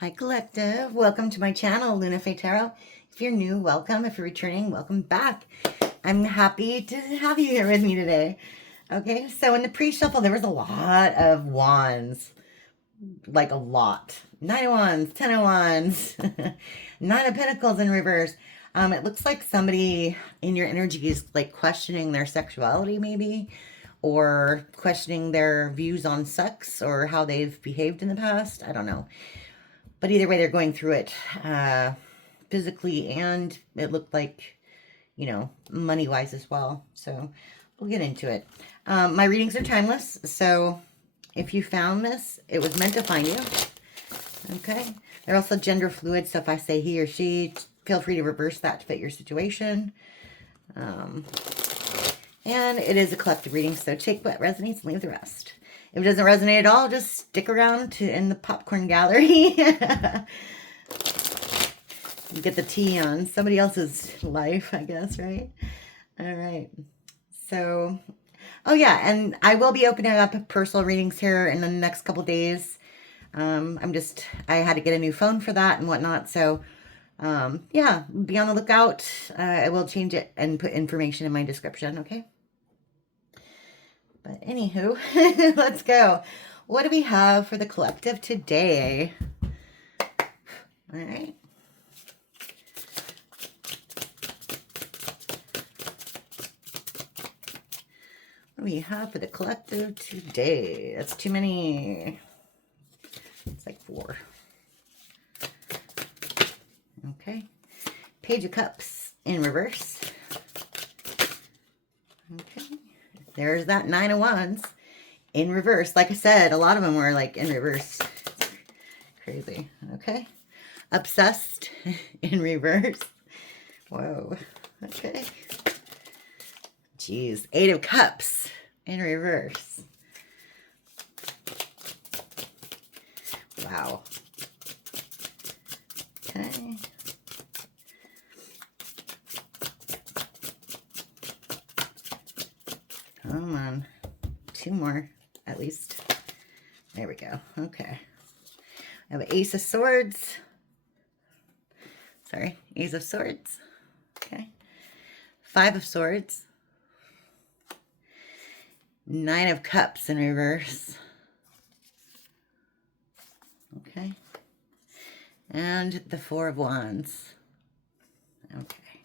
Hi Collective, welcome to my channel, LunaFae Tarot. If you're new, welcome. If you're returning, welcome back. I'm happy to have you here with me today. Okay, so in the pre-shuffle, there was a lot of wands. Like a lot. 9 of wands, 10 of wands, 9 of pentacles in reverse. It looks like somebody in your energy is like questioning their sexuality maybe, or questioning their views on sex or how they've behaved in the past. I don't know. But either way, they're going through it physically, and it looked like, you know, money-wise as well. So we'll get into it. My readings are timeless, so if you found this, it was meant to find you. Okay? They're also gender fluid, so if I say he or she, feel free to reverse that to fit your situation. And it is a collective reading, so take what resonates and leave the rest. If it doesn't resonate at all, just stick around in the popcorn gallery. Get the tea on somebody else's life, I guess, right? All right. So, oh yeah, and I will be opening up personal readings here in the next couple days. I had to get a new phone for that and whatnot. So, yeah, be on the lookout. I will change it and put information in my description, okay? But anywho, let's go. What do we have for the collective today? All right. What do we have for the collective today? That's too many. It's like 4. Okay. Page of Cups in reverse. Okay. There's that 9 of Wands in reverse. Like I said, a lot of them were like in reverse. Crazy. Okay. Obsessed in reverse. Whoa. Okay. Jeez. 8 of Cups in reverse. Wow. Okay. Come on. 2 more, at least. There we go. Okay. I have an Ace of Swords. Sorry. Ace of Swords. Okay. 5 of Swords. 9 of Cups in reverse. Okay. And the 4 of Wands. Okay.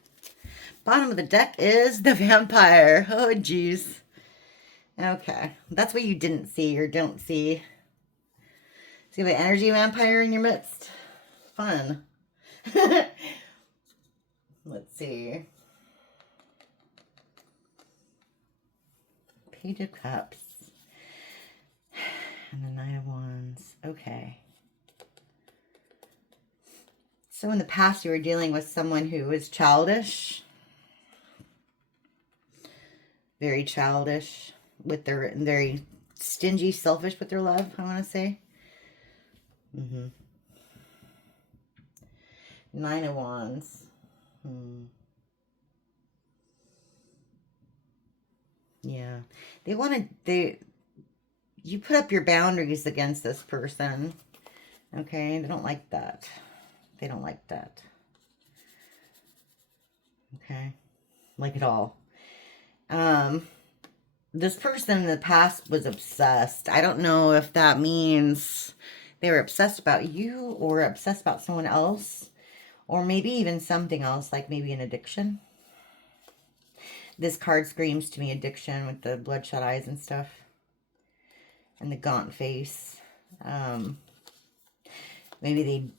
Bottom of the deck is the Vampire. Oh, geez. Okay. That's what you didn't see or don't see. See the energy vampire in your midst? Fun. Let's see. Page of Cups. And the 9 of Wands. Okay. So in the past, you were dealing with someone who was childish. Very childish. With their, very stingy, selfish with their love, I want to say. 9 of Wands. Yeah. You put up your boundaries against this person. Okay, they don't like that. They don't like that. Okay. Like at all. This person in the past was obsessed. I don't know if that means they were obsessed about you or obsessed about someone else, or maybe even something else, like maybe an addiction. This card screams to me addiction with the bloodshot eyes and stuff. And the gaunt face. Maybe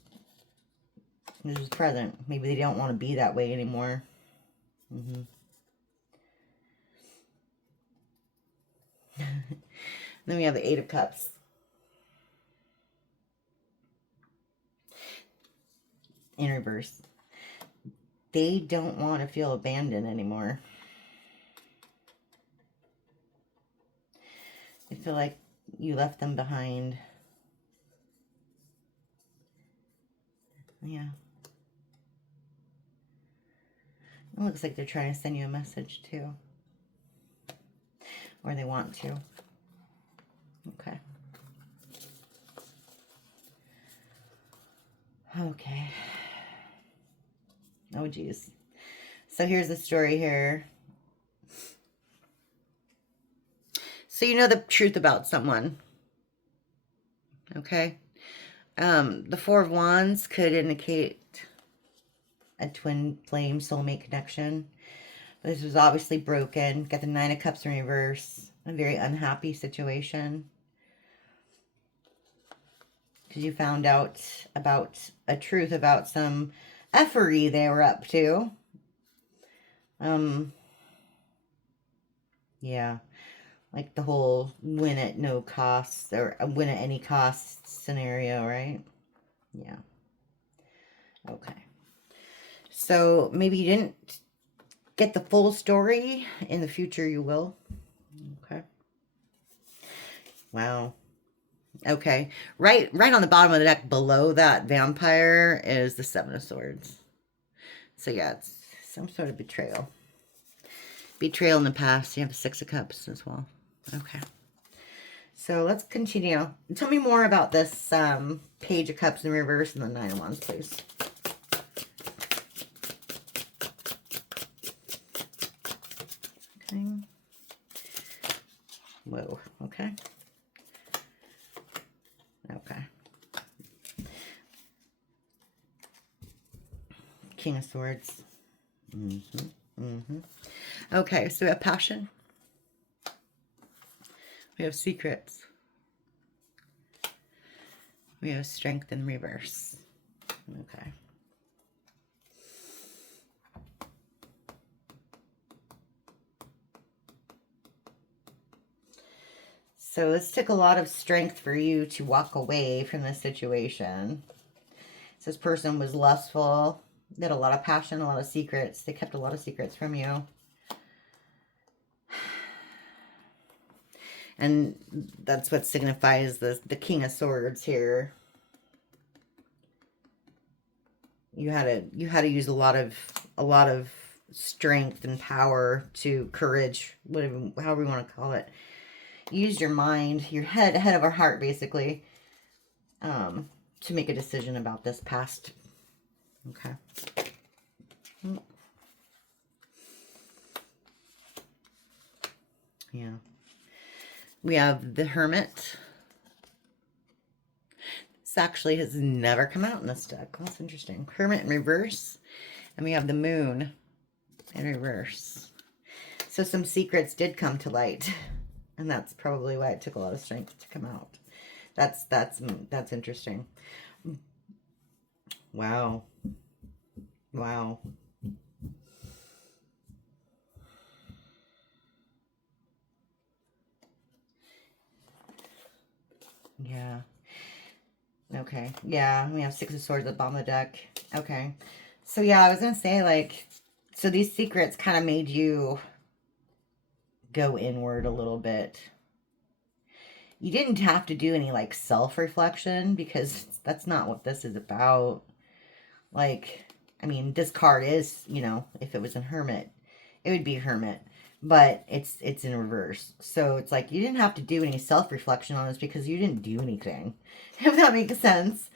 this is present. Maybe they don't want to be that way anymore. Then we have the 8 of Cups. In reverse. They don't want to feel abandoned anymore. They feel like you left them behind. Yeah. It looks like they're trying to send you a message too. Or they want to. Okay. Okay. Oh, geez. So here's the story here. So you know the truth about someone. Okay. The Four of Wands could indicate a twin flame soulmate connection. This was obviously broken. Got the Nine of Cups in reverse. A very unhappy situation. Because you found out about a truth about some effery they were up to. Yeah. Like the whole win at no cost or win at any cost scenario, right? Yeah. Okay. So maybe you didn't get the full story. In the future, you will. Okay. Wow. Okay. Right on the bottom of the deck below that vampire is the Seven of Swords. So yeah, it's some sort of betrayal. Betrayal in the past. You have the Six of Cups as well. Okay. So let's continue. Tell me more about this Page of Cups in reverse and the Nine of Wands, please. Okay. Whoa. Okay. Okay. King of Swords. Okay, so we have passion. We have secrets. We have strength in reverse. Okay. So this took a lot of strength for you to walk away from this situation. So this person was lustful. They had a lot of passion, a lot of secrets. They kept a lot of secrets from you. And that's what signifies the King of Swords here. You had to use a lot of strength and power to courage, whatever, however you want to call it. Use your mind, your head of our heart, basically, to make a decision about this past. Okay. Yeah. We have the Hermit. This actually has never come out in this deck. That's interesting. Hermit in reverse. And we have the Moon in reverse. So some secrets did come to light. And that's probably why it took a lot of strength to come out. That's interesting. Wow. Wow. Yeah. Okay. Yeah, we have Six of Swords at the bottom of the deck. Okay. So yeah, I was going to say, like, so these secrets kind of made you go inward a little bit. You didn't have to do any, like, self-reflection because that's not what this is about. Like, I mean, this card is, you know, if it was a Hermit, it would be Hermit. But it's in reverse. So it's like you didn't have to do any self-reflection on this because you didn't do anything. If that makes sense.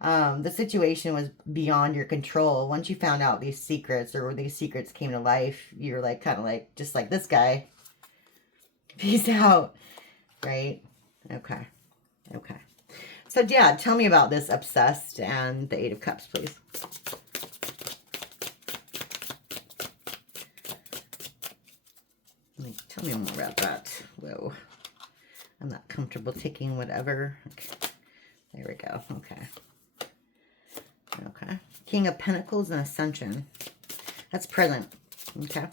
The situation was beyond your control. Once you found out these secrets, or these secrets came to life, you're like, kind of like, just like this guy. Peace out. Right? Okay. Okay. So, yeah, tell me about this Obsessed and the Eight of Cups, please. Tell me more about that. Whoa. I'm not comfortable taking whatever. Okay. There we go. Okay. Okay. King of Pentacles and Ascension. That's present. Okay.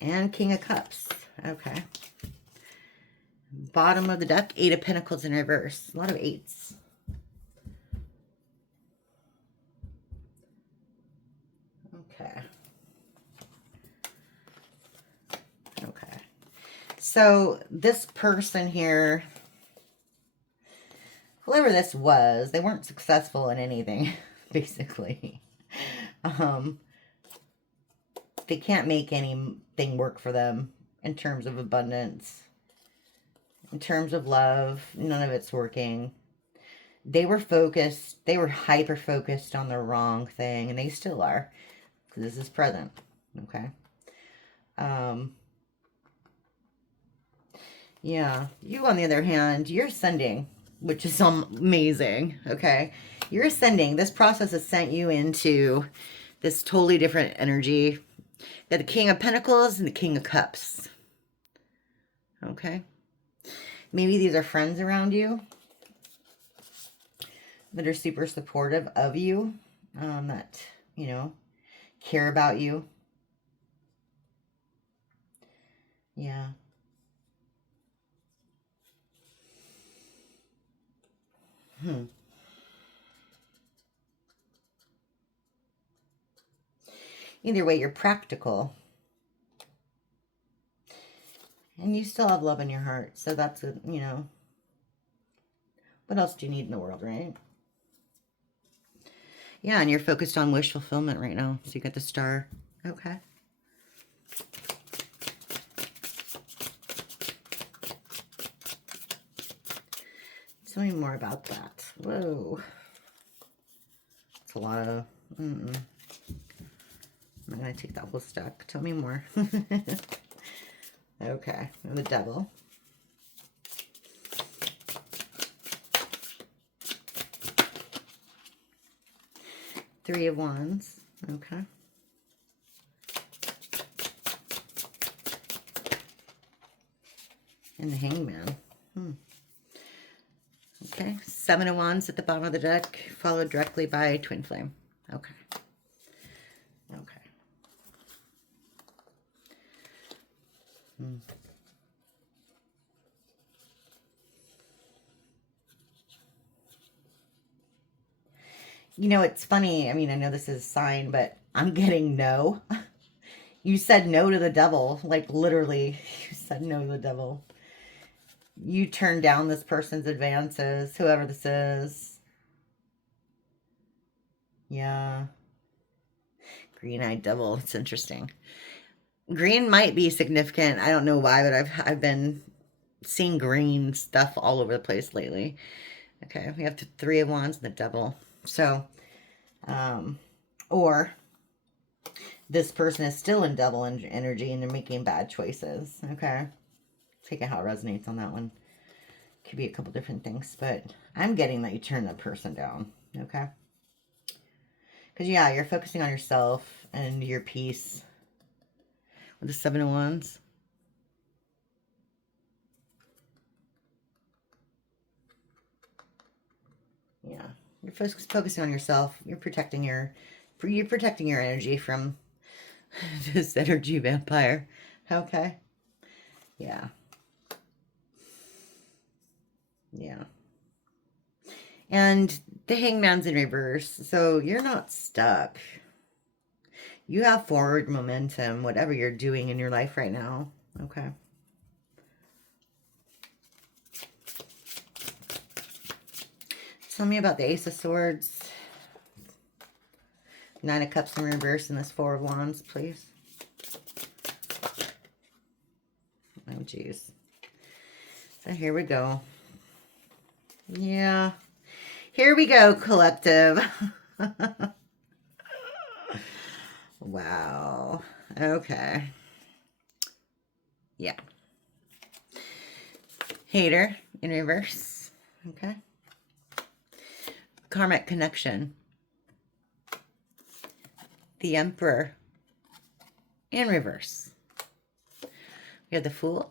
And King of Cups. Okay. Bottom of the deck, Eight of Pentacles in reverse. A lot of eights. Okay. Okay. So this person here, whoever this was, they weren't successful in anything, basically. They can't make anything work for them in terms of abundance. In terms of love, none of it's working. They were focused, they were hyper focused on the wrong thing, and they still are, because this is present, okay? Yeah, you on the other hand, you're ascending, which is amazing, okay? You're ascending. This process has sent you into this totally different energy. Got the King of Pentacles and the King of Cups, okay? Maybe these are friends around you that are super supportive of you, that, you know, care about you. Yeah. Either way, you're practical. And you still have love in your heart. So that's, you know, what else do you need in the world, right? Yeah, and you're focused on wish fulfillment right now. So you got the star. Okay. Tell me more about that. Whoa. It's a lot of... I'm not going to take that whole stack. Tell me more. Okay. And the Devil. Three of Wands. Okay. And the Hangman. Okay. Seven of Wands at the bottom of the deck, followed directly by Twin Flame. Okay. Okay. You know, it's funny. I mean, I know this is a sign, but I'm getting no. You said no to the devil. Like, literally, you said no to the devil. You turned down this person's advances, whoever this is. Yeah. Green-eyed devil. It's interesting. Green might be significant. I don't know why, but I've been seeing green stuff all over the place lately. Okay, we have the Three of Wands and the Devil. So, or this person is still in devil energy and they're making bad choices. Okay, take it how it resonates on that one. Could be a couple different things, but I'm getting that you turn that person down. Okay, because yeah, you're focusing on yourself and your peace. With the Seven of Wands. Yeah, you're focusing on yourself. You're protecting your energy from this energy vampire. Okay. Yeah. Yeah. And the Hangman's in reverse, so you're not stuck. You have forward momentum, whatever you're doing in your life right now. Okay. Tell me about the Ace of Swords. Nine of Cups in reverse and this Four of Wands, please. Oh, geez. So here we go. Yeah. Here we go, collective. Wow. Okay. Yeah. Hater in reverse. Okay. Karmic connection. The Emperor in reverse. We have the Fool.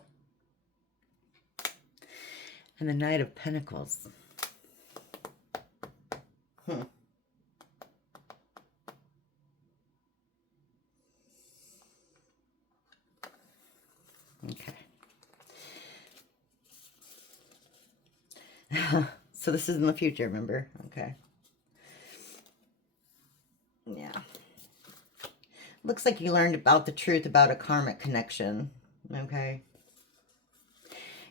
And the Knight of Pentacles. Okay. So this is in the future, remember? Okay. Yeah. Looks like you learned about the truth about a karmic connection. Okay.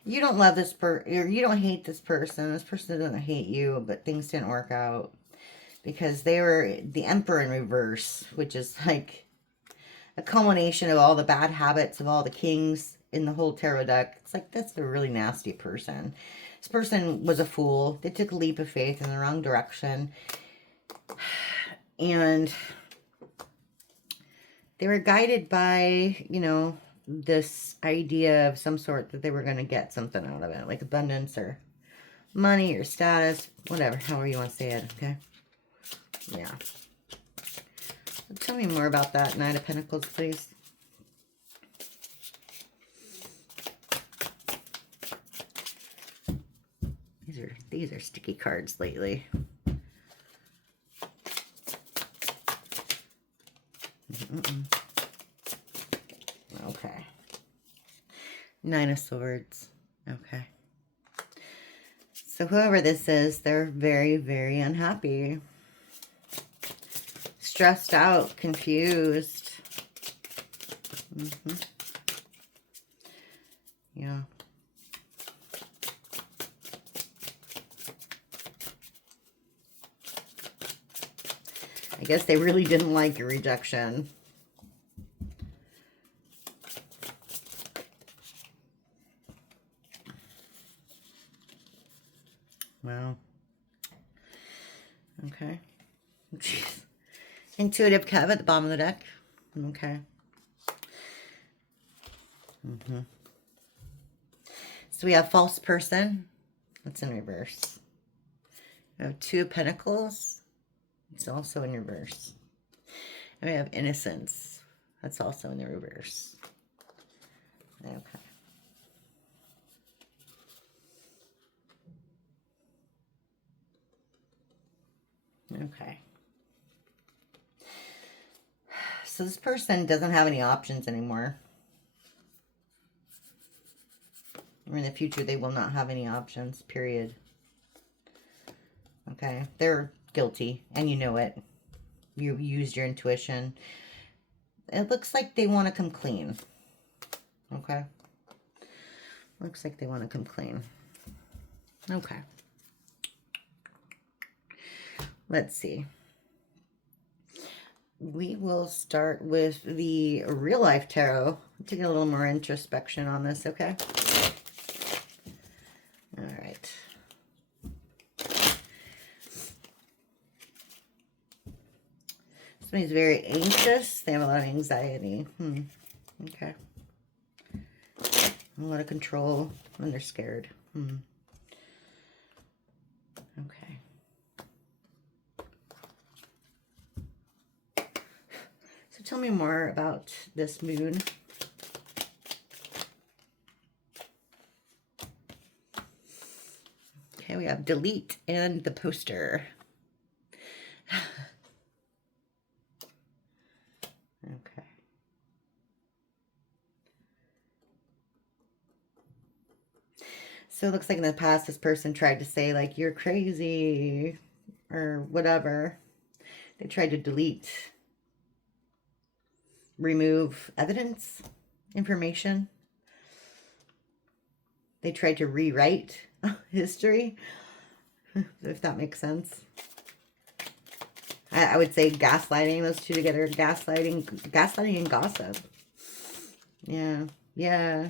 You don't love this you don't hate this person. This person doesn't hate you, but things didn't work out because they were the Emperor in reverse, which is like a culmination of all the bad habits of all the kings in the whole tarot deck. It's like, that's a really nasty person. This person was a fool. They took a leap of faith in the wrong direction. And they were guided by, you know, this idea of some sort that they were going to get something out of it, like abundance or money or status, whatever, however you want to say it, okay? Yeah. So tell me more about that Knight of Pentacles, please. These are sticky cards lately. Okay. Nine of Swords. Okay. So whoever this is, they're very, very unhappy. Stressed out, confused. Yeah. I guess they really didn't like your rejection. Wow. Okay. Jeez. Intuitive Kev at the bottom of the deck. Okay. So we have False Person. That's in reverse. We have Two of Pentacles. It's also in reverse. And we have Innocence. That's also in the reverse. Okay. Okay. So this person doesn't have any options anymore. Or in the future, they will not have any options, period. Okay. They're guilty, and you know it. You used your intuition. It looks like they want to come clean. Okay. Looks like they want to come clean. Okay. Let's see. We will start with the real life tarot to get a little more introspection on this, okay? All right. Somebody's very anxious. They have a lot of anxiety. Okay. A lot of control, and they're scared. Okay. So tell me more about this moon. Okay, we have delete and the poster. Okay. So it looks like in the past, this person tried to say, like, you're crazy or whatever. They tried to delete, remove evidence, information. They tried to rewrite history, if that makes sense. I would say gaslighting, those two together, gaslighting and gossip. Yeah, yeah.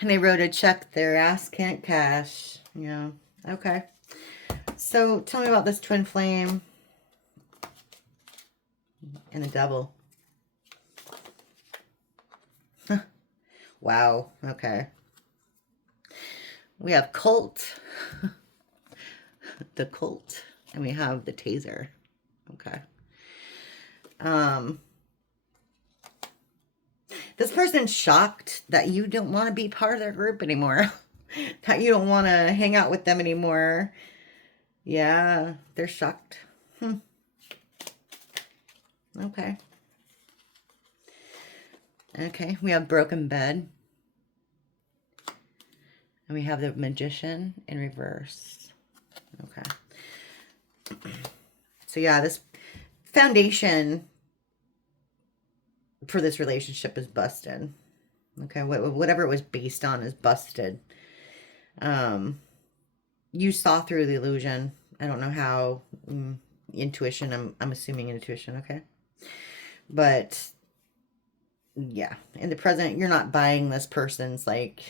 And they wrote a check their ass can't cash. Yeah, okay. So tell me about this twin flame and the devil. Wow, okay. We have cult, the cult, and we have the taser. Okay. This person's shocked that you don't want to be part of their group anymore. That you don't want to hang out with them anymore. Yeah, they're shocked. Okay. Okay, we have broken bed. And we have the Magician in reverse. Okay. So yeah, this foundation for this relationship is busted. Okay, whatever it was based on is busted. You saw through the illusion. I don't know how. Intuition. I'm assuming intuition. Okay, but yeah, in the present, you're not buying this person's like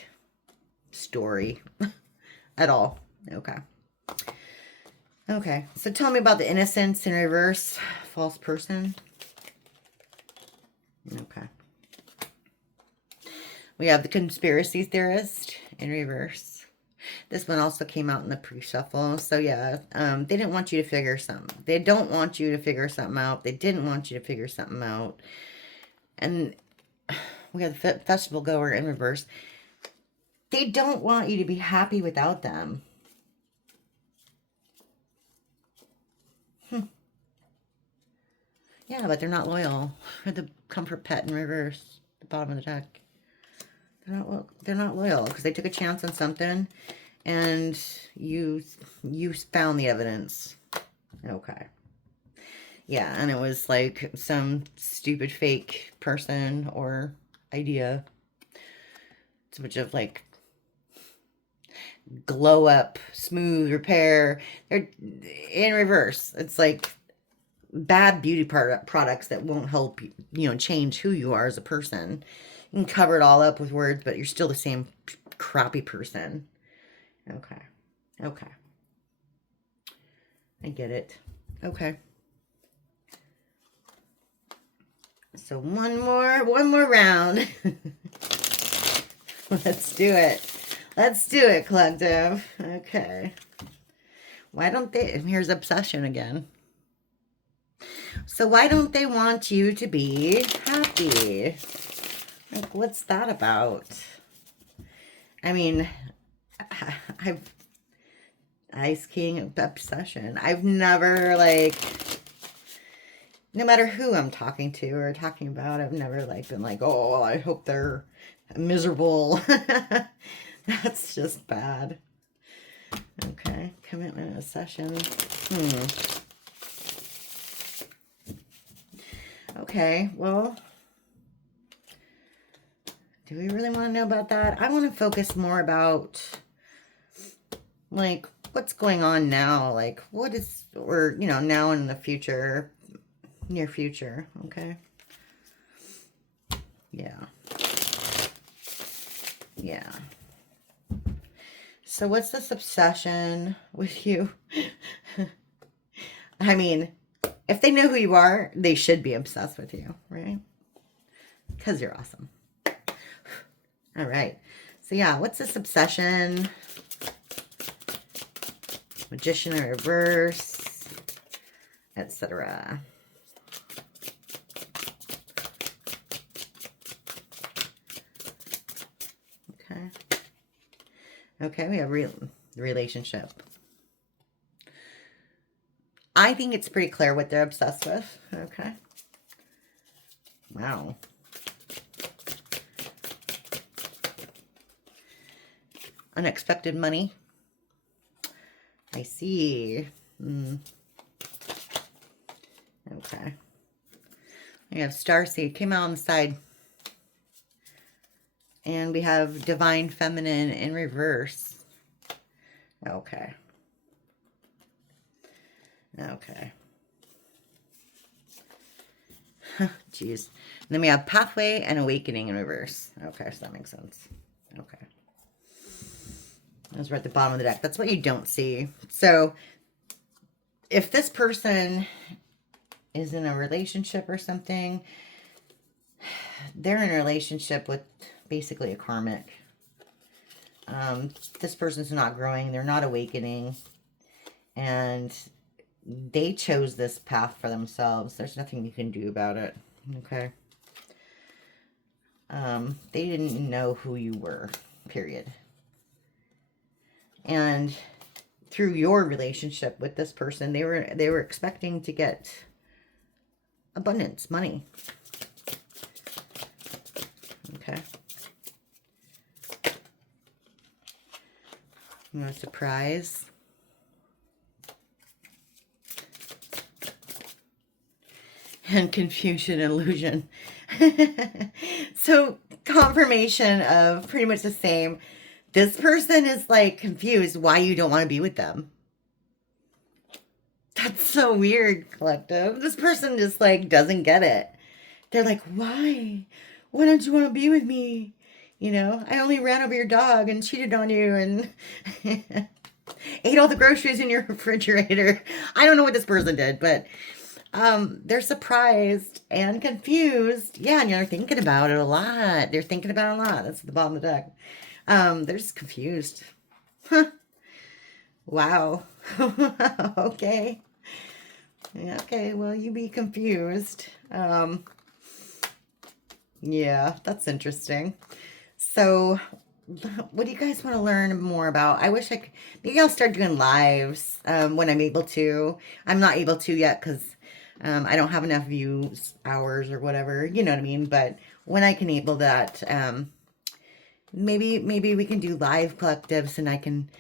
story. at all. Okay. Okay. So tell me about the innocence in reverse. False person. Okay. We have the conspiracy theorist in reverse. This one also came out in the pre-shuffle. So yeah, they didn't want you to figure something. They don't want you to figure something out. They didn't want you to figure something out. And we have the festival goer in reverse. They don't want you to be happy without them. Yeah, but they're not loyal. The comfort pet in reverse, the bottom of the deck. They're not loyal because they took a chance on something, and you found the evidence. Okay. Yeah, and it was like some stupid fake person or idea. It's a bunch of like glow up, smooth repair. They're in reverse. It's like bad beauty products that won't help you, change who you are as a person. You can cover it all up with words, but you're still the same crappy person. Okay. Okay. I get it. Okay. So one more round. Let's do it. Let's do it, collective. Okay. Why don't they... Here's obsession again. So why don't they want you to be happy? Like, what's that about? I mean, I've... Ice King obsession. I've never, like... No matter who I'm talking to or talking about, I've never, like, been like, oh, I hope they're miserable. That's just bad. Okay. Commitment obsession. Okay, well, do we really want to know about that? I want to focus more about, like, what's going on now? Like, what is, or, now in the future, near future, okay? Yeah. Yeah. So what's this obsession with you? I mean, if they know who you are, they should be obsessed with you, right? Because you're awesome. All right. So yeah, what's this obsession? Magician in reverse, etc. Okay. Okay, we have relationship. I think it's pretty clear what they're obsessed with. Okay. Wow. Unexpected money. I see. Okay. We have Starseed. Came out on the side. And we have Divine Feminine in reverse. Okay. Okay. Jeez. And then we have Pathway and Awakening in reverse. Okay, so that makes sense. Okay. Those are at the bottom of the deck. That's what you don't see. So, if this person is in a relationship or something, they're in a relationship with basically a karmic. This person's not growing. They're not awakening. And they chose this path for themselves. There's nothing you can do about it. Okay. They didn't know who you were, period. And through your relationship with this person, they were expecting to get abundance, money. Okay. No surprise. And confusion, illusion. So confirmation of pretty much the same. This person is like confused why you don't want to be with them. That's so weird, collective. This person just like doesn't get it. They're like, why? Why don't you want to be with me? You know, I only ran over your dog and cheated on you and ate all the groceries in your refrigerator. I don't know what this person did, but they're surprised and confused. Yeah, and you're thinking about it a lot. They're thinking about it a lot. That's at the bottom of the deck. They're just confused. Huh. Wow. Okay. Okay, well, you be confused. Yeah, that's interesting. So, what do you guys want to learn more about? I wish I could, maybe I'll start doing lives when I'm able to. I'm not able to yet because I don't have enough views hours or whatever, you know what I mean? But when I can able that, maybe we can do live collectives and I can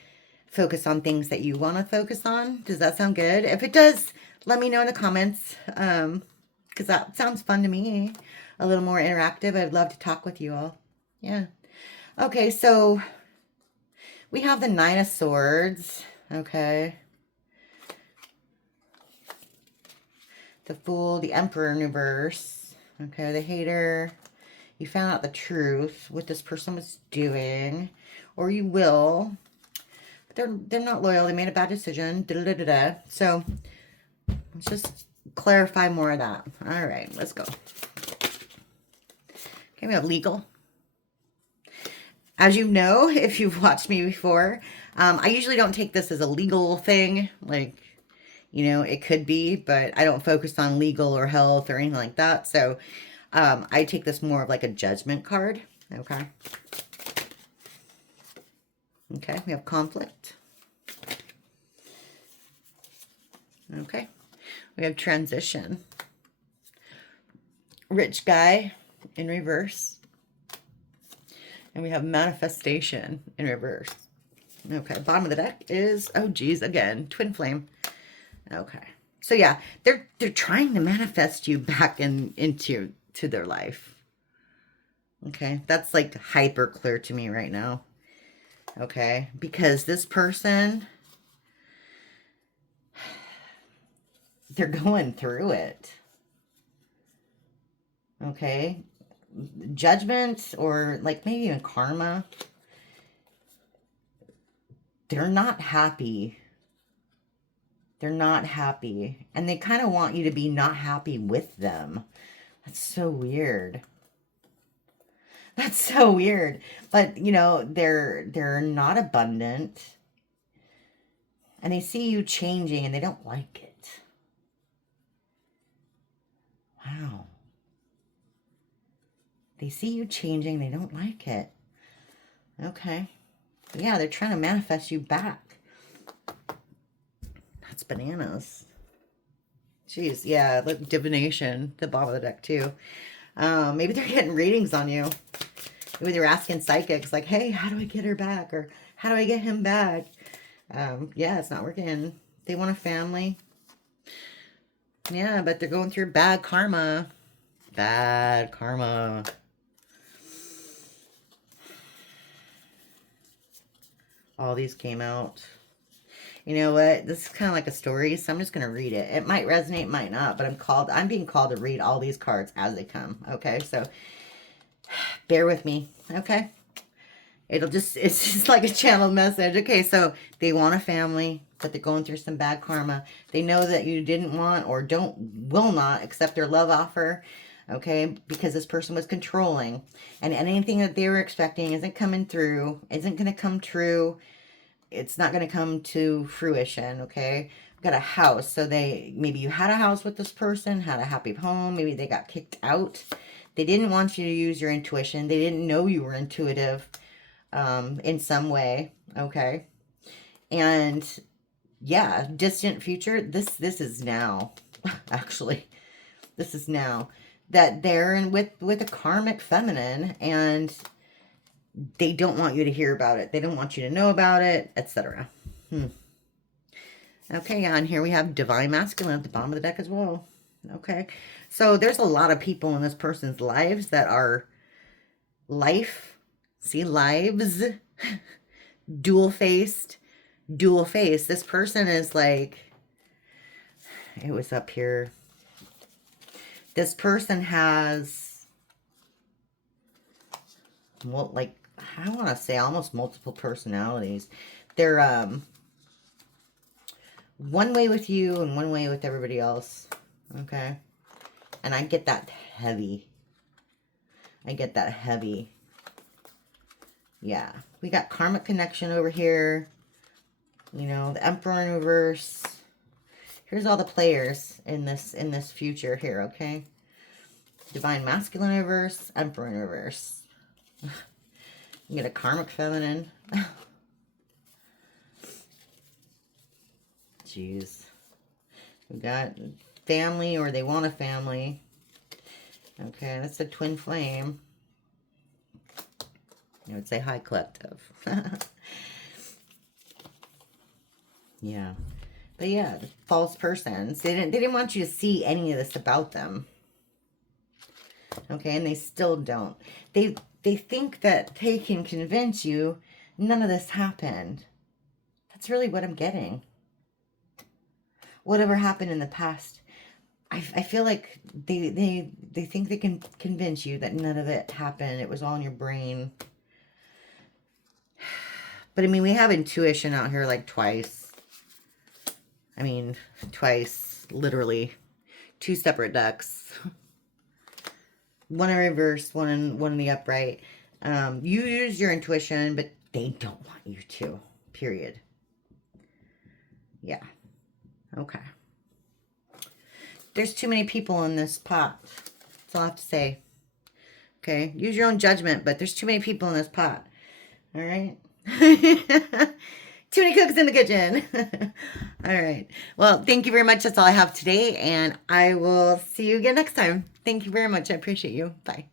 focus on things that you want to focus on. Does that sound good? If it does, let me know in the comments because that sounds fun to me. A little more interactive. I'd love to talk with you all. Yeah. Okay, so we have the Nine of Swords. Okay. The Fool, the Emperor in reverse. Okay, the Hater. You found out the truth, what this person was doing. Or you will. They're not loyal. They made a bad decision. Da, da, da, da. So let's just clarify more of that. All right, let's go. Okay, we have legal. As you know, if you've watched me before, I usually don't take this as a legal thing. Like, you know, it could be, but I don't focus on legal or health or anything like that. So I take this more of like a judgment card. Okay. Okay, we have conflict. Okay. We have transition. Rich guy in reverse. And we have manifestation in reverse. Okay, bottom of the deck is, oh geez, again, twin flame. Okay. So yeah, they're trying to manifest you back into their life. Okay, that's like hyper clear to me right now. Okay, because this person, they're going through it. Okay, judgment or like maybe even karma. They're not happy. They're not happy. And they kind of want you to be not happy with them. That's so weird. That's so weird. But, you know, they're not abundant. And they see you changing and they don't like it. Wow. They see you changing, they don't like it. Okay. Yeah, they're trying to manifest you back. That's bananas. Jeez, yeah, look, divination, the bottom of the deck too. Maybe they're getting readings on you. Maybe they're asking psychics like, hey, how do I get her back? Or how do I get him back? Yeah, it's not working. They want a family. Yeah, but they're going through bad karma. Bad karma. All these came out. You know what? This is kind of like a story, so I'm just going to read it. It might resonate, might not, but I'm being called to read all these cards as they come. Okay, so bear with me. Okay, it's just like a channeled message. Okay, so they want a family, but they're going through some bad karma. They know that you didn't want or will not accept their love offer. Okay, because this person was controlling, and anything that they were expecting isn't coming through, isn't going to come true. It's not going to come to fruition, okay? We've got a house. So maybe you had a house with this person, had a happy home. Maybe they got kicked out. They didn't want you to use your intuition. They didn't know you were intuitive in some way, okay? And yeah, distant future. This is now, actually. This is now. That they're in with a karmic feminine and they don't want you to hear about it. They don't want you to know about it, etc. Okay, and here we have divine masculine at the bottom of the deck as well. Okay, so there's a lot of people in this person's lives that are lives, dual-faced. This person is like, it was up here. This person has well, like, I want to say almost multiple personalities. They're one way with you and one way with everybody else. Okay? And I get that heavy. I get that heavy. Yeah. We got karmic connection over here. You know, the Emperor in reverse. Here's all the players in this future here, okay? Divine masculine in reverse, Emperor in reverse. You get a karmic feminine. Jeez. We got family, or they want a family. Okay, that's a twin flame. I would say high collective. Yeah. But yeah, the false persons. They didn't want you to see any of this about them. Okay, and they still don't. They think that they can convince you none of this happened. That's really what I'm getting. Whatever happened in the past, I feel like they think they can convince you that none of it happened. It was all in your brain. But I mean, we have intuition out here like twice. I mean, twice, literally. 2 separate decks. One in reverse, one in the upright. You use your intuition, but they don't want you to. Period. Yeah. Okay. There's too many people in this pot. That's all I have to say. Okay? Use your own judgment, but there's too many people in this pot. All right? Too many cooks in the kitchen. All right. Well, thank you very much. That's all I have today, and I will see you again next time. Thank you very much. I appreciate you. Bye.